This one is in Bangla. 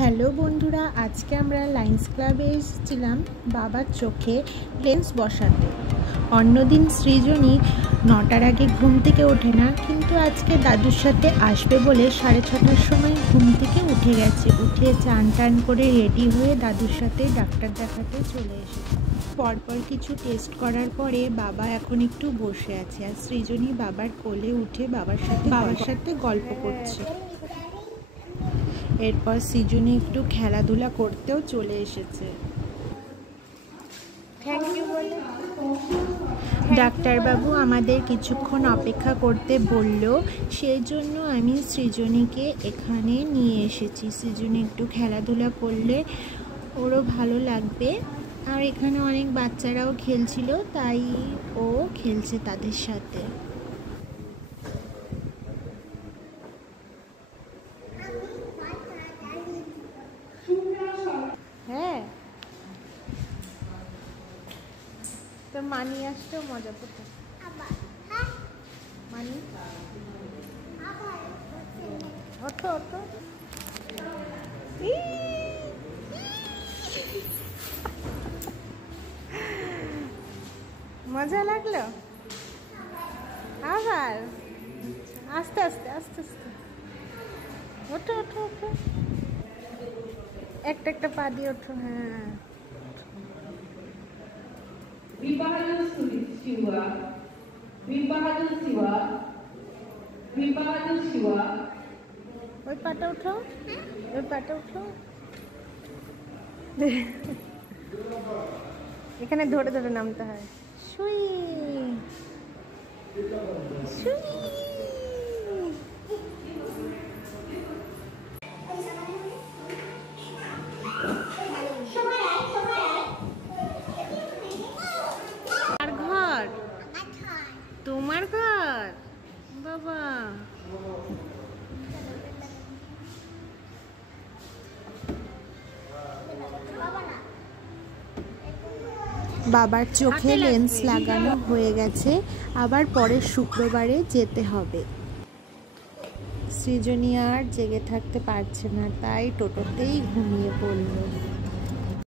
হ্যালো বন্ধুরা, আজকে আমরা লায়ন্স ক্লাবে এসেছিলাম বাবার চোখে লেন্স বসাতে। অন্যদিন সৃজনী 9টার আগে ঘুম থেকে ওঠে না, কিন্তু আজকে দাদুর সাথে আসবে বলে 6:30টার সময় ঘুম থেকে উঠে গেছে। উঠে চান টান করে রেডি হয়ে দাদুর সাথে ডাক্তার দেখাতে চলে এসেছে। পরপর কিছু টেস্ট করার পরে বাবা এখন একটু বসে আছে, আর সৃজনী বাবার কোলে উঠে বাবার সাথে গল্প করছে। এরপর সৃজনী একটু খেলাধুলা করতেও চলে এসেছে। ডাক্তারবাবু আমাদের কিছুক্ষণ অপেক্ষা করতে বলল, সেই জন্য আমি সৃজনীকে এখানে নিয়ে এসেছি। সৃজনী একটু খেলাধুলা করলে ওরও ভালো লাগবে, আর এখানে অনেক বাচ্চারাও খেলছিল, তাই ও খেলছে তাদের সাথে। হ্যাঁ, তোর মানি আসতেও মজা করতে। মানি ওঠো ওঠো। মজা লাগলো? আবার আস্তে আস্তে আস্তে আস্তে ওঠো ওঠো ওঠো, একটা একটা পা দিয়ে ওঠো। হ্যাঁ, ওই পাটা উঠো, ওই পাটা উঠো। এখানে ধরে ধরে নামতে হয়। সুই সুই। তোমার ঘর বাবা। বাবার চোখে লেন্স লাগানো হয়ে গেছে, আবার পরের শুক্রবারে যেতে হবে। সৃজনী আর জেগে থাকতে পারছে না, তাই টোটোতেই ঘুমিয়ে পড়ল।